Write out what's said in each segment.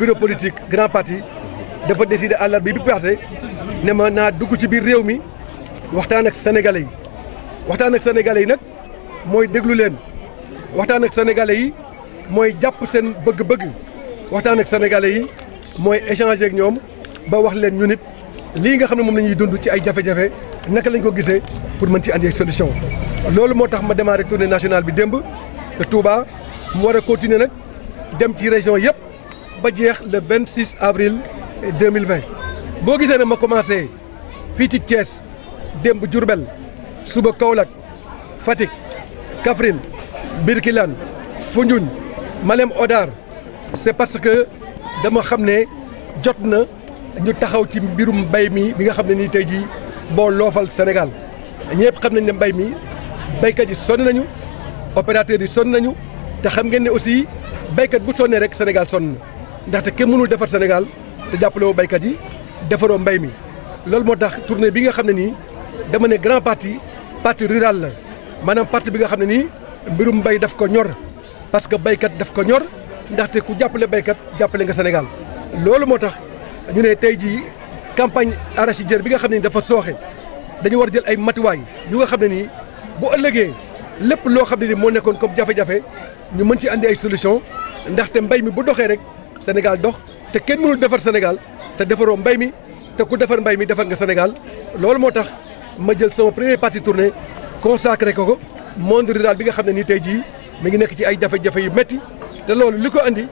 bureau politique grand parti dafa décidé àllarba bi passé ne ma naa dugg ci biir réew mi waxtaan ak sénégalais yi waxtaan ak sénégalais yi nag mooy déglu leen waxtaan ak sénégalais yi mooy jàpp seen bëgg-bëgg waxtaan ak sénégalais yi mooy échanger ak ñoom ba wax leen ñu nit lii nga xam ne moom la ñuy dund ci ay jafe-jafe naka lañ ko gisee pour mën ci andi solution. loolu moo tax ma démarré tournée nationale bi démb te Touba mu war a continuer nag dem ci région yëpp ba jeex le 26 avril 2020 boo gisee ne ma commencé fii ci Thiès démb Diourbel suba Kaolack Fatick Kaffrine Birkilane Foundiougne Malem Hodar c'est parce que dama xam ne jot na ñu taxaw ci mbirum mbay mi bi nga xam ne nii tey jii boo loofal Sénégal ñëpp xam nañ ne mbay mi béykat yi sonn nañu opérateurs yi sonn nañu te xam ngeen ne aussi béykat bu sonnee rek Sénégal sonn na ndaxte kenn mënul defar Sénégal te jàppale woo béykat yi defaroo mbay mi. loolu moo tax tournée bi nga xam ne nii dama ne grand parti rural la maanaam parti bi nga xam ne nii mbirum mbay daf ko ñor parce que béykat daf ko ñor ndaxte ku jàppale béykat jàppale nga Sénégal. loolu moo tax ñu ne tey jii campagne arachidière bi nga xam ne nii dafa sooxe dañu war jël ay matuwaay yu nga xam ne nii bu ëllëgee lépp loo xam ne nii moo nekkoon comme jafe-jafe ñu mën ci andi ay solution ndaxte mbay mi bu doxee rek Sénégal dox te kenn mënul defar Sénégal te defaroo mbay mi te ku defar mbay mi defar nga Sénégal. loolu moo tax ma jël sama premier parti tournée consacré ko monde rural bi nga xam ne nii tey jii mi ngi nekk ci ay jafe-jafe yu métti te loolu li ko andi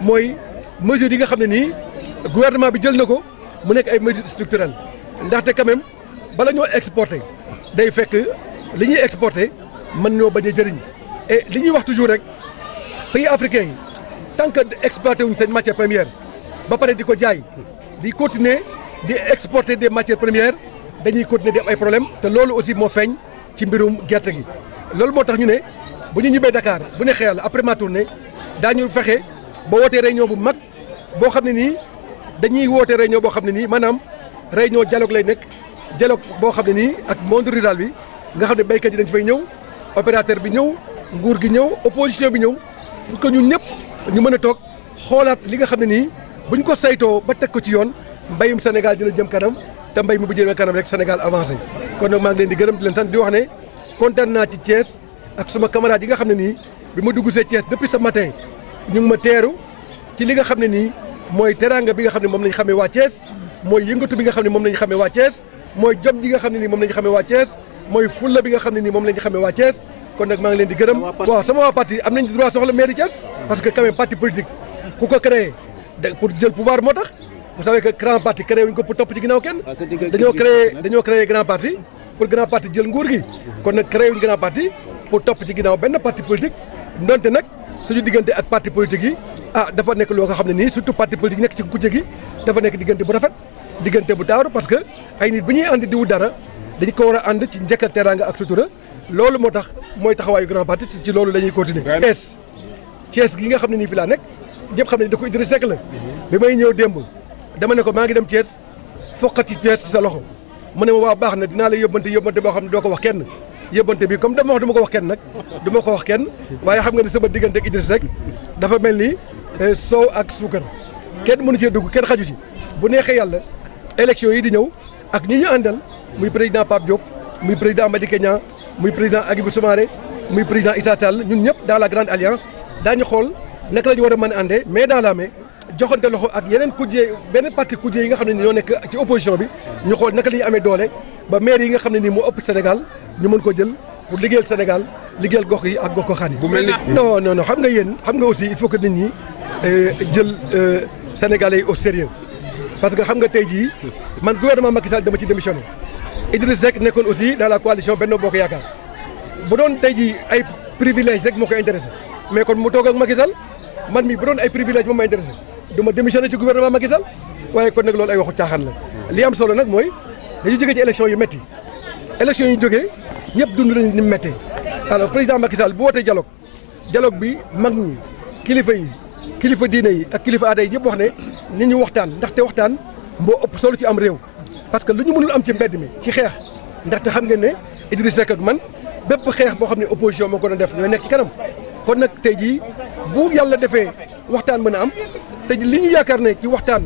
mooy mesures yi nga xam ne nii gouvernement bi jël na ko mu nekk ay mesures structurelles ndaxte quand même bala ñoo exporté day fekk li ñuy exporté mën ñoo bañ a jëriñ et li ñuy wax toujours rek pays africains yi tant que exploité wuñ seen matière première ba pare di ko jaay di continuer di exporter des matières premières dañuy continuer di am ay problème te loolu aussi moo feeñ ci mbirum gerte gi. loolu moo tax ñu ne bu ñu ñibbee Dakar bu ne xëy après ma tournée daañu fexe ba wootee réunion bu mag boo xam ne nii dañuy woote réunion boo xam ne nii maanaam réunion dialogue lay nekk dialogue boo xam ne nii ak monde rural bi nga xam ne béykat yi dañ fay ñëw opérateur bi ñëw nguur gi ñëw opposition bi ñëw pour que ñun ñëpp ñu mën a toog xoolaat li nga xam ne nii buñ ko saytoo ba teg ko ci yoon mbayum Sénégal dina jëm kanam te mbay mi bu jëmee kanam rek Sénégal avancé. kon nag maa ngi leen di gërëm di leen sant di wax ne kontaan naa ci Thiès ak suma camarades yi nga xam ne nii bi ma dugg see Thiès depuis ce matin ñu ngi ma teeru ci li nga xam ne nii mooy teraanga bi nga xam ne moom lañ xamee waa Thiès mooy yëngatu bi nga xam ne moom lañ xamee waa Thiès mooy jom ji nga xam ne nii moom lañ xamee waa Thiès mooy fulla bi nga xam ne nii moom lañ xamee waa Thiès kon nag maa ngi leen di gërëm. waaw sama waa parti am nañ droit soxla mairie Thiès parce que quand même parti politique ku ko créé pour jël pouvoir moo tax vous savez que grand parti créé wuñ ko pour topp ci ginnaaw kenn dañoo créé grand parti pour grand parti jël nguur gi kon nag créé wuñ grand parti pour topp ci ginnaaw benn parti politique ndonte nag suñu diggante ak parti politique yi dafa nekk loo nga xam ne nii surtout parti politique nekk ci kujje gi dafa nekk diggante bu rafet diggante bu taaru parce que ay nit bu ñuy ànd di wut dara dañ ko war a ànd ci njëkk ak teraanga ak sutura loolu moo tax mooy taxawaayu grand parti ci loolu la ñuy continuer. Thiès gi nga xam ne nii fi laa nekk ñëpp xam ne da ko Idrissa Seck la bi may ñëw démb dama ne ko maa ngi dem Thiès foqat ci Thiès sa loxo mu ne ma waa baax na dinaa la yóbbante boo xam ne doo ko wax kenn yóbbante bi comme dama wax du ma ko wax kenn nag du ma ko wax kenn waaye xam nga ne sama diggante ak Idrissa Seck dafa mel ni soow ak suukar kenn mënu cee dugg kenn xaju ci bu neexee yàlla élection yi di ñëw ak ñi ñu àndal muy président Pape Diop muy président Madické Niang muy président Hadjibou Soumaré muy président Issa Sall ñun ñëpp dans la grande alliance daañu xool naka la ñu war a mën a àndee mais dans la main joxante loxo ak yeneen kujje beneen parti kujje yi nga xam ne ñoo nekk ci opposition bi ñu xool naka la ñuy amee doole ba maire yi nga xam ne nii moo ëpp Sénégal ñu mën ko jël pour liggéeyal Sénégal liggéeyal gox yi ak gox ko xaan yi. bu mel ni non xam nga yéen xam nga aussi il faut que nit ñi jël Sénégalais yi au sérieux parce que xam nga tey jii man gouvernement Macky Sall dama ci démissionné Idriss Seck nekkoon aussi dans la coalition Benno Bokk Yaakaar bu doon tey jii ay privilège rek moo ko intéressé mais kon mu toog ak Macky Sall man mi bu doon ay privilège moom ma intéressé du ma démissionné ci gouvernement Macky Sall waaye kon nag loolu ay waxu caaxaan la li am solo nag mooy dañu jógee ci élection yu métti élection yu ñu jógee ñëpp dund nañu ni mu méttee alors président Macky Sall bu wootee dialogue bi mag ñi kilifa yi kilifa diine yi ak kilifa aada yi yëpp wax ne ni ñu waxtaan ndaxte waxtaan moo ëpp solo ci am réew parce que lu ñu mënul am ci mbedd mi ci xeex ndaxte xam ngeen ne Idriss Seck ak man bépp xeex boo xam ne opposition moo ko doon def ñooy nekk ci kanam kon nag tey jii bu yàlla defee waxtaan mën a am te li ñu yaakaar ne ci waxtaan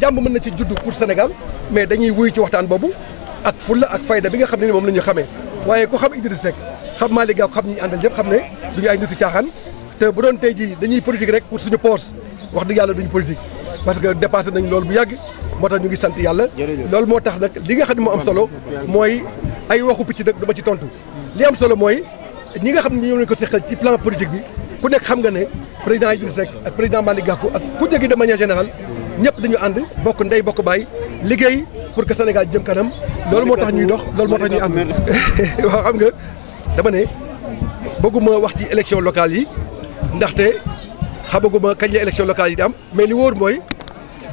jàmm mën na ci juddu pour Sénégal mais dañuy wuyu ci waxtaan boobu ak fulla ak fayda bi nga xam ne moom la ñu xamee waaye ku xam Idrissa Seck xam Malick Gakou xam ñi àndal yëpp xam ne duñu ay nitu caaxaan te bu doon tey jii dañuy politique rek pour suñu poos wax dëgg yàlla duñu politique parce que dépassé nañ loolu bu yàgg moo tax ñu ngi sant yàlla loolu moo tax nag li nga xam ne moo am solo mooy ay waxu picc nag dama ci tontu li am solo mooy ñi nga xam ne ñoom lañ ko seqal ci plan politique bi ku nekk xam nga ne président Idrissa Seck ak président Malick Gakou ak ku jegi de manière générale ñëpp dañu ànd bokk ndey bokk baay liggéey pour que Sénégal jëm kanam loolu moo tax ñuy dox loolu moo tax ñuy ànd waaw xam nga dama ne bëgguma wax ci élection locale yi ndaxte xamaguma kañ la élection locale yi di am mais li wóor mooy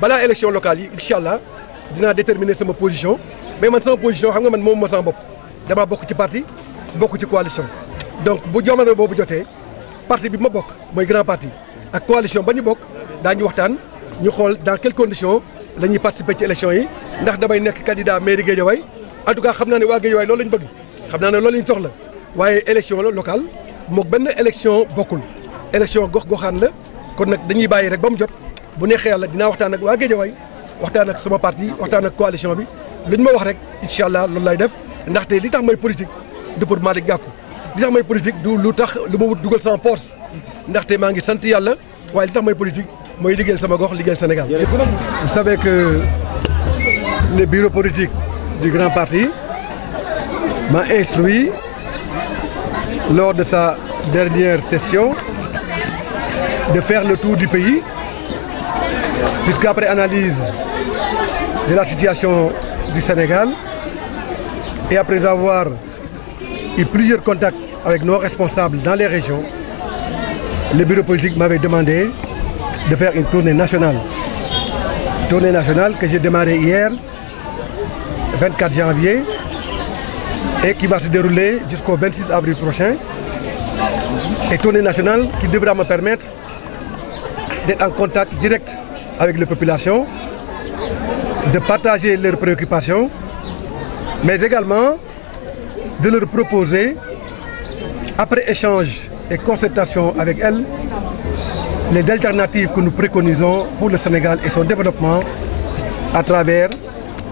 balaa élection locale yi incha allah dinaa déterminer sama position mais man sama position xam nga man moom ma sama bopp damaa bokk ci parti bokk ci coalition donc bu jamono boobu jotee parti bi ma bokk mooy grand parti ak coalition ba ñu bokk daañu waxtaan ñu xool dans quelles conditions la ñuy participer ci élection yi ndax damay nekk candidat mairie Guédiawaye en tout cas xam naa ne waa Guédiawaye loolu la ñu bëgg xam naa ne loolu la ñu soxla waaye élection la locale moog benn élection bokkul élection gox-goxaan la kon nag dañuy bàyyi rek ba mu jot bu neexee yàlla dinaa waxtaan ak waa Guédiawaye waxtaan ak sama parti waxtaan ak coalition bi lu ñu ma wax rek incha allah loolu lay def ndaxte li tax may politique du pour Malick Gakou li tax may politique du lu tax lu ma wut dugal sama poche ndaxte maa ngi sant yàlla waaye li tax may politique mooy liggéeyal sama gox liggéeyal Sénégal. Vous savez que le bureau politique du grand parti m'a instruit lors de sa dernière session de faire le tour du pays, puisqu'après analyse de la situation du Sénégal et après avoir eu plusieurs contacts avec nos responsables dans les régions, le bureau politique m'avait demandé de faire une tournée nationale. Tournée nationale que j'ai démarrée hier, 24 janvier, et qui va se dérouler jusqu'au 26 avril prochain. Et tournée nationale qui devra me permettre d'être en contact direct avec les populations, de partager leurs préoccupations, mais également de leur proposer, après échange et concertation avec elles, les alternatives que nous préconisons pour le Sénégal et son développement à travers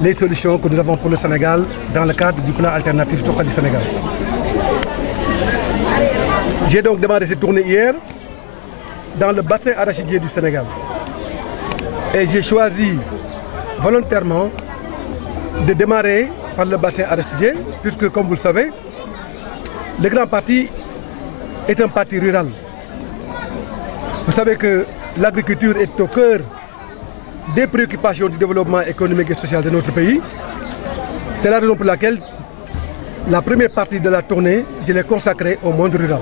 les solutions que nous avons pour le Sénégal dans le cadre du plan alternatif Suxali Sénégal. J'ai donc démarré cette tournée hier dans le bassin arachidier du Sénégal. Et j'ai choisi volontairement de démarrer par le bassin arachidier, puisque, comme vous le savez, le grand parti est un parti rural. Vous savez que l'agriculture est au cœur des préoccupations du développement économique et social de notre pays. C'est la raison pour laquelle la première partie de la tournée, je l'ai consacrée au monde rural.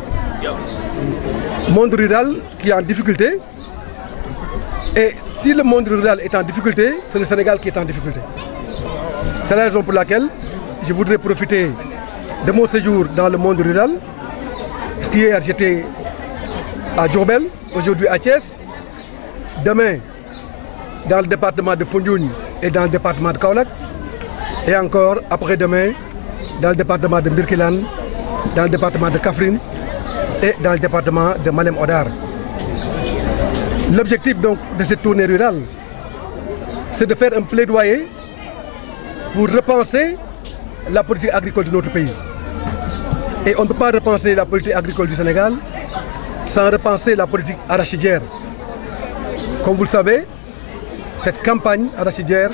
Monde rural qui est en difficulté. Et si le monde rural est en difficulté, c'est le Sénégal qui est en difficulté. C'est la raison pour laquelle je voudrais profiter de mon séjour dans le monde rural. Parce qu'hier j'étais à Diourbel, aujourd'hui à Thiès. Demain, dans le département de Foundiougne et dans le département de Kaolack. Et encore après-demain, dans le département de Birkelane, dans le département de Kaffrine et dans le département de Malem Hodar. L'objectif donc de cette tournée rurale, c'est de faire un plaidoyer pour repenser la politique agricole de notre pays. Et on ne peut pas repenser la politique agricole du Sénégal sans repenser la politique arachidière. Comme vous le savez, cette campagne arachidière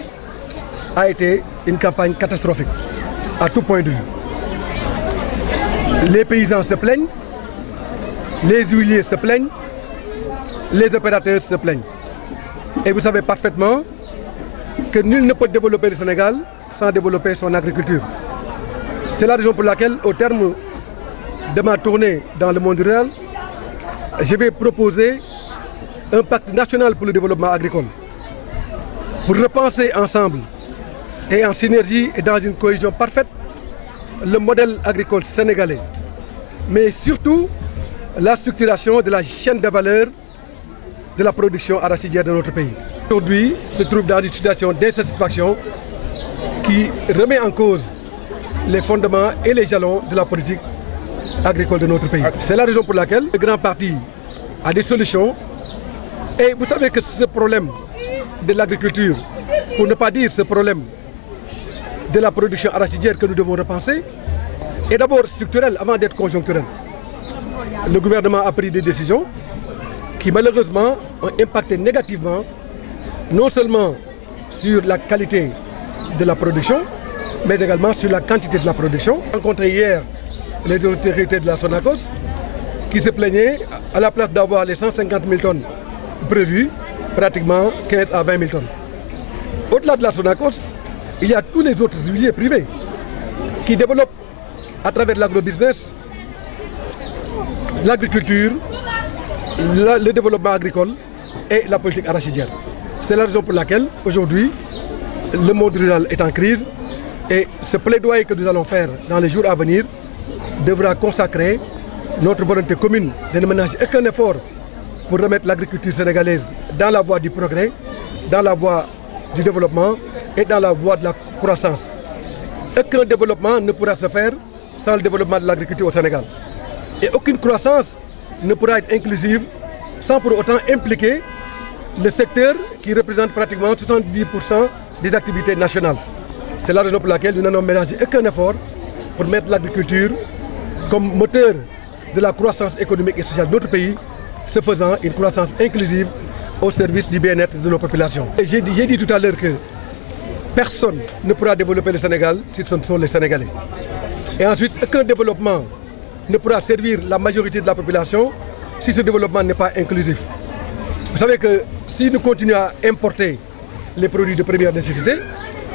a été une campagne catastrophique, à tout point de vue. Les paysans se plaignent, les huiliers se plaignent, les opérateurs se plaignent. Et vous savez parfaitement que nul ne peut développer le Sénégal sans développer son agriculture. C'est la raison pour laquelle, au terme de ma tournée dans le monde rural, je vais proposer un pacte national pour le développement agricole, pour repenser ensemble et en synergie et dans une cohésion parfaite le modèle agricole sénégalais, mais surtout la structuration de la chaîne de valeur de la production arachidière de notre pays. Aujourd'hui, se trouve dans une situation d'insatisfaction qui remet en cause les fondements et les jalons de la politique agricole de notre pays. C'est la raison pour laquelle le grand parti a des solutions Et vous savez que ce problème de l'agriculture, pour ne pas dire ce problème de la production arachidière que nous devons repenser, est d'abord structurel avant d'être conjoncturel. Le gouvernement a pris des décisions qui malheureusement ont impacté négativement non seulement sur la qualité de la production, mais également sur la quantité de la production. J'ai rencontré hier les autorités de la Sonacos qui se plaignaient à la place d'avoir les 150 000 tonnes prévues, pratiquement 15 à 20 000 tonnes. Au-delà de la Sonacos, il y a tous les autres huiliers privés qui développent à travers l'agrobusiness, l'agriculture, le développement agricole et la politique arachidière. C'est la raison pour laquelle aujourd'hui le monde rural est en crise et ce plaidoyer que nous allons faire dans les jours à venir devra consacrer notre volonté commune de ne ménager aucun effort pour remettre l'agriculture sénégalaise dans la voie du progrès, dans la voie du développement et dans la voie de la croissance. Aucun développement ne pourra se faire sans le développement de l'agriculture au Sénégal. Et aucune croissance ne pourra être inclusive sans pour autant impliquer le secteur qui représente pratiquement 70% des activités nationales. C'est la raison pour laquelle nous n'avons ménagé aucun effort pour mettre l'agriculture comme moteur de la croissance économique et sociale de notre pays, se faisant une croissance inclusive au service du bien-être de nos populations. J'ai dit tout à l'heure que personne ne pourra développer le Sénégal si ce sont les Sénégalais. Et ensuite, aucun développement ne pourra servir la majorité de la population si ce développement n'est pas inclusif. Vous savez que si nous continuons à importer les produits de première nécessité,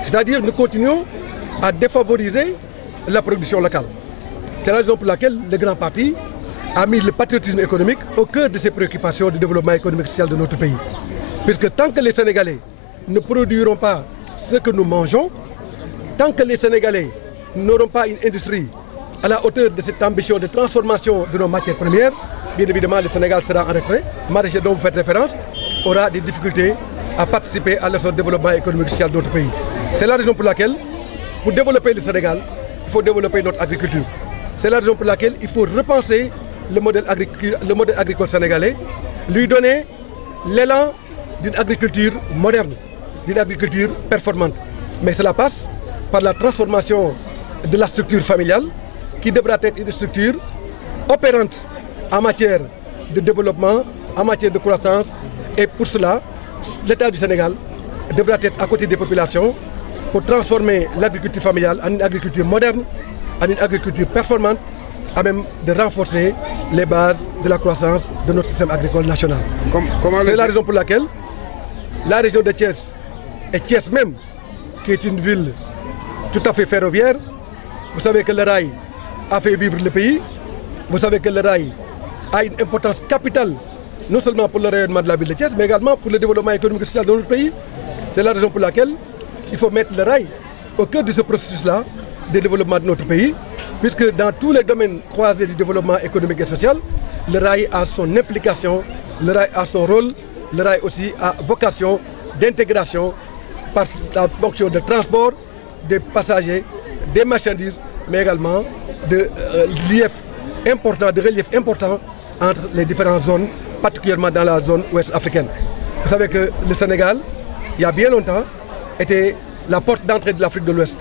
c'est-à-dire nous continuons à défavoriser la production locale. C'est la raison pour laquelle le grand parti a mis le patriotisme économique au cœur de ses préoccupations de développement économique et social de notre pays. Puisque tant que les Sénégalais ne produiront pas ce que nous mangeons, tant que les Sénégalais n'auront pas une industrie à la hauteur de cette ambition de transformation de nos matières premières, bien évidemment le Sénégal sera en retrait. Maraîcher dont vous faites référence aura des difficultés à participer à l'essor développement économique et social de notre pays. C'est la raison pour laquelle, pour développer le Sénégal, il faut développer notre agriculture. C'est la raison pour laquelle il faut repenser le modèle agricole sénégalais, lui donner l'élan d'une agriculture moderne, d'une agriculture performante. Mais cela passe par la transformation de la structure familiale qui devra être une structure opérante en matière de développement, en matière de croissance. Et pour cela, l'État du Sénégal devra être à côté des populations pour transformer l'agriculture familiale en une agriculture moderne, en une agriculture performante, à même de renforcer les bases de la croissance de notre système agricole national. C'est la raison pour laquelle la région de Thiès, et Thiès même, qui est une ville tout à fait ferroviaire, vous savez que le rail a fait vivre le pays, vous savez que le rail a une importance capitale, non seulement pour le rayonnement de la ville de Thiès, mais également pour le développement économique et social de notre pays. C'est la raison pour laquelle il faut mettre le rail au cœur de ce processus-là de développement de notre pays, puisque dans tous les domaines croisés du développement économique et social, le rail a son implication, le rail a son rôle, le rail aussi a vocation d'intégration par la fonction de transport des passagers, des marchandises, mais également de relief important entre les différentes zones, particulièrement dans la zone ouest africaine. Vous savez que le Sénégal, il y a bien longtemps, était la porte d'entrée de l'Afrique de l'Ouest.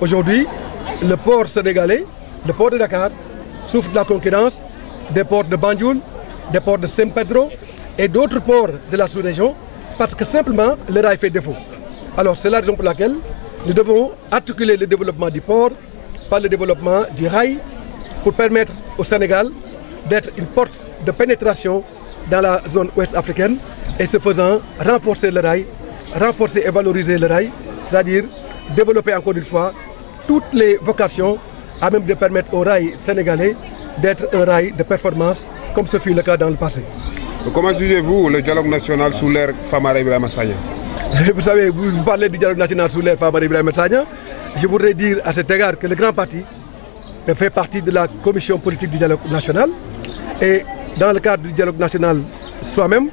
Aujourd'hui, le port sénégalais, le port de Dakar, souffre de la concurrence des ports de Banjul, des ports de Saint-Pedro et d'autres ports de la sous-région, parce que simplement le rail fait défaut. Alors c'est la raison pour laquelle nous devons articuler le développement du port par le développement du rail pour permettre au Sénégal d'être une porte de pénétration dans la zone ouest africaine et ce faisant renforcer le rail, renforcer et valoriser le rail, c'est-à-dire développer encore une fois toutes les vocations à même de permettre au rail sénégalais d'être un rail de performance comme ce fut le cas dans le passé. Comment jugez-vous le dialogue national sous l'ère Famara Ibrahima Sagna? Vous savez, vous parlez du dialogue national sous l'ère Famara Ibrahima Sagna. Je voudrais dire à cet égard que le grand parti fait partie de la commission politique du dialogue national et dans le cadre du dialogue national soi-même,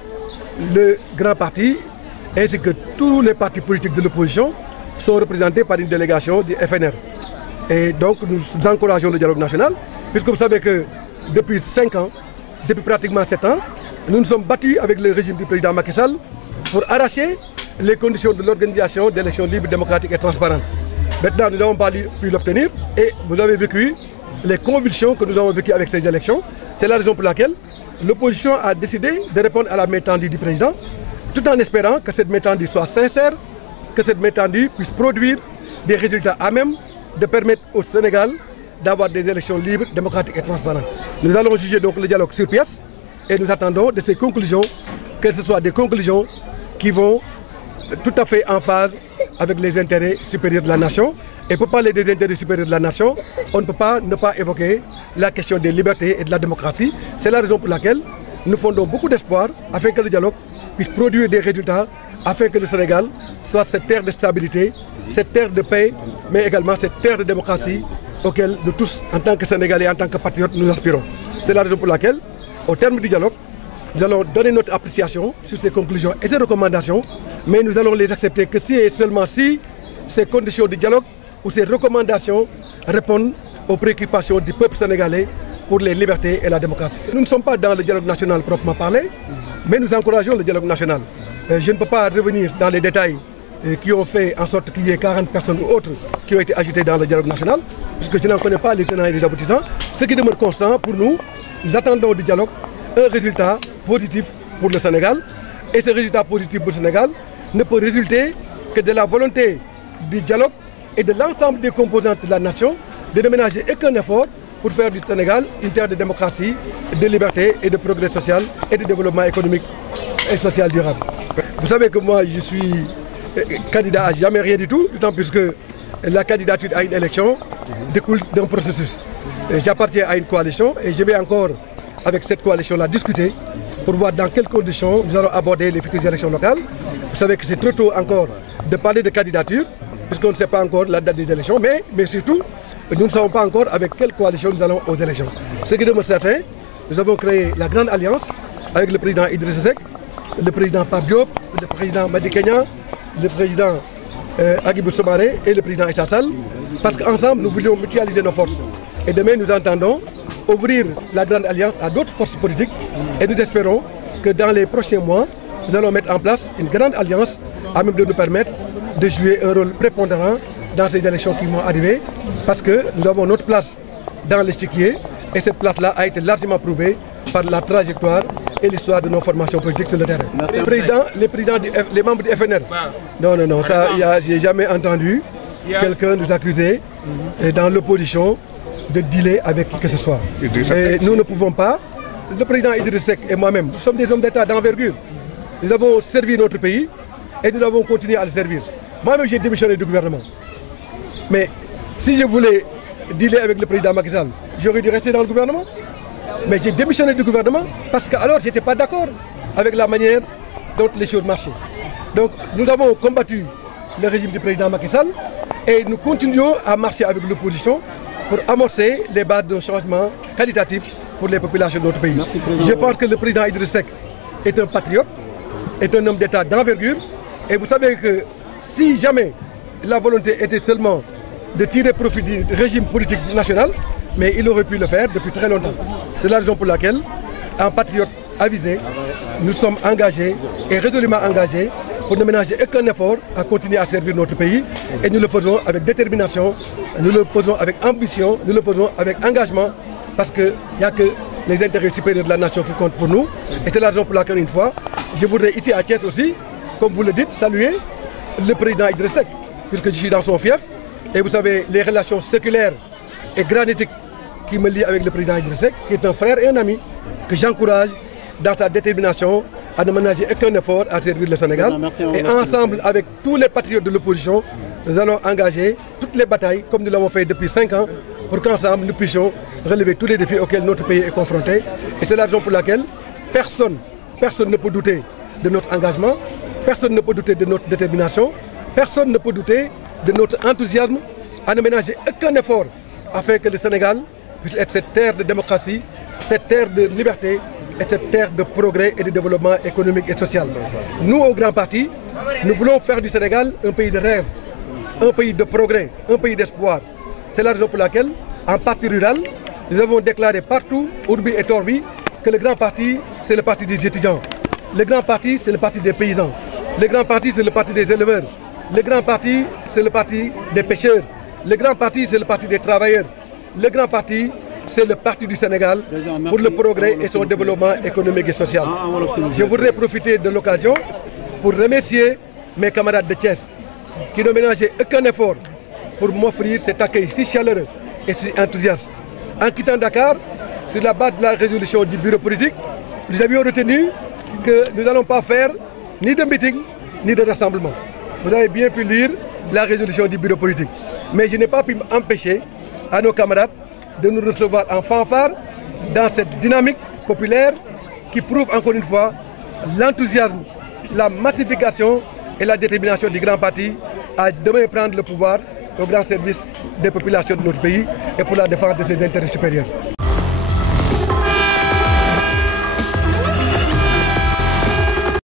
le grand parti ainsi que tous les partis politiques de l'opposition sont représentés par une délégation du FNR. Et donc nous encourageons le dialogue national, puisque vous savez que depuis 5 ans, depuis pratiquement 7 ans, nous nous sommes battus avec le régime du président Macky Sall pour arracher les conditions de l'organisation d'élections libres, démocratiques et transparentes. Maintenant, nous n'avons pas pu l'obtenir et vous avez vécu les convulsions que nous avons vécues avec ces élections. C'est la raison pour laquelle l'opposition a décidé de répondre à la main tendue du président, tout en espérant que cette main tendue soit sincère, que cette main tendue puisse produire des résultats à même de permettre au Sénégal d'avoir des élections libres, démocratiques et transparentes. Nous allons juger donc le dialogue sur pièce et nous attendons de ces conclusions que ce soit des conclusions qui vont tout à fait en phase avec les intérêts supérieurs de la nation. Et pour parler des intérêts supérieurs de la nation, on ne peut pas ne pas évoquer la question des libertés et de la démocratie. C'est la raison pour laquelle nous fondons beaucoup d'espoir afin que le dialogue puisse produire des résultats, afin que le Sénégal soit cette terre de stabilité, cette terre de paix, mais également cette terre de démocratie auquel nous tous, en tant que Sénégalais, en tant que patriotes, nous aspirons. C'est la raison pour laquelle, au terme du dialogue, nous allons donner notre appréciation sur ces conclusions et ces recommandations, mais nous allons les accepter que si et seulement si ces conditions de dialogue ou ces recommandations répondent aux préoccupations du peuple sénégalais pour les libertés et la démocratie. Nous ne sommes pas dans le dialogue national proprement parlé, mais nous encourageons le dialogue national. Je ne peux pas revenir dans les détails qui ont fait en sorte qu'il y ait 40 personnes ou autres qui ont été ajoutées dans le dialogue national, puisque je n'en connais pas les tenants et les aboutissants. Ce qui demeure constant pour nous, nous attendons du dialogue un résultat positif pour le Sénégal. Et ce résultat positif pour le Sénégal ne peut résulter que de la volonté du dialogue et de l'ensemble des composantes de la nation de ne ménager aucun effort pour faire du Sénégal une terre de démocratie, de liberté et de progrès social et de développement économique et social durable. Vous savez que moi je suis candidat à jamais rien du tout, d'autant plus que la candidature à une élection découle d'un processus. J'appartiens à une coalition et je vais encore avec cette coalition-là discuter pour voir dans quelles conditions nous allons aborder les futures élections locales. Vous savez que c'est trop tôt encore de parler de candidature, puisqu'on ne sait pas encore la date des élections, mais surtout, nous ne savons pas encore avec quelle coalition nous allons aux élections. Ce qui demeure certain, nous avons créé la grande alliance avec le président Idrissa Seck, le président Pape Diop, le président Madi Kenya, le président Hadjibou Soumaré et le président Issa Sall, parce qu'ensemble nous voulions mutualiser nos forces. Et demain nous entendons ouvrir la grande alliance à d'autres forces politiques et nous espérons que dans les prochains mois, nous allons mettre en place une grande alliance à même de nous permettre de jouer un rôle prépondérant dans ces élections qui vont arriver, parce que nous avons notre place dans l'échiquier et cette place-là a été largement prouvée par la trajectoire et l'histoire de nos formations politiques sur le terrain. Les membres du FNR, non, ça, j'ai jamais entendu quelqu'un nous accuser dans l'opposition de dealer avec qui que ce soit. Et nous ne pouvons pas. Le président Idrissa Seck et moi-même, nous sommes des hommes d'État d'envergure. Nous avons servi notre pays et nous avons continué à le servir. Moi-même, j'ai démissionné du gouvernement. Mais si je voulais dealer avec le président Macky Sall, j'aurais dû rester dans le gouvernement. Mais j'ai démissionné du gouvernement parce que alors je n'étais pas d'accord avec la manière dont les choses marchaient. Donc nous avons combattu le régime du président Macky Sall et nous continuons à marcher avec l'opposition pour amorcer les bases d'un changement qualitatif pour les populations de notre pays. Je pense que le président Idrissa Seck est un patriote, est un homme d'État d'envergure. Et vous savez que si jamais la volonté était seulement de tirer profit du régime politique national, mais il aurait pu le faire depuis très longtemps. C'est la raison pour laquelle, en patriote avisé, nous sommes engagés et résolument engagés pour ne ménager aucun effort à continuer à servir notre pays. Et nous le faisons avec détermination, nous le faisons avec ambition, nous le faisons avec engagement, parce qu'il n'y a que les intérêts supérieurs de la nation qui comptent pour nous. Et c'est la raison pour laquelle, une fois, je voudrais ici à Thiès aussi, comme vous le dites, saluer le président Idrissa Seck, puisque je suis dans son fief. Et vous savez, les relations séculaires et granitiques qui me lient avec le président Idrissa Seck, qui est un frère et un ami, que j'encourage dans sa détermination à ne ménager aucun effort à servir le Sénégal. Et ensemble, avec tous les patriotes de l'opposition, nous allons engager toutes les batailles, comme nous l'avons fait depuis 5 ans, pour qu'ensemble nous puissions relever tous les défis auxquels notre pays est confronté. Et c'est la raison pour laquelle personne ne peut douter de notre engagement, personne ne peut douter de notre détermination, personne ne peut douter de notre enthousiasme à ne ménager aucun effort afin que le Sénégal puisse être cette terre de démocratie, cette terre de liberté et cette terre de progrès et de développement économique et social. Nous, au Grand Parti, nous voulons faire du Sénégal un pays de rêve, un pays de progrès, un pays d'espoir. C'est la raison pour laquelle, en partie rurale, nous avons déclaré partout, Urbi et Torbi, que le grand parti, c'est le parti des étudiants. Le grand parti, c'est le parti des paysans. Le grand parti, c'est le parti des éleveurs. Le grand parti, c'est le parti des pêcheurs. Le grand parti, c'est le parti des travailleurs. Le grand parti, c'est le parti du Sénégal pour le progrès et son développement économique et social. Je voudrais profiter de l'occasion pour remercier mes camarades de Thiès qui n'ont ménagé aucun effort pour m'offrir cet accueil si chaleureux et si enthousiaste. En quittant Dakar, sur la base de la résolution du bureau politique, nous avions retenu que nous n'allons pas faire ni de meeting, ni de rassemblement. Vous avez bien pu lire la résolution du bureau politique. Mais je n'ai pas pu empêcher à nos camarades de nous recevoir en fanfare dans cette dynamique populaire qui prouve encore une fois l'enthousiasme, la massification et la détermination du grand parti à demain prendre le pouvoir au grand service des populations de notre pays et pour la défense de ses intérêts supérieurs.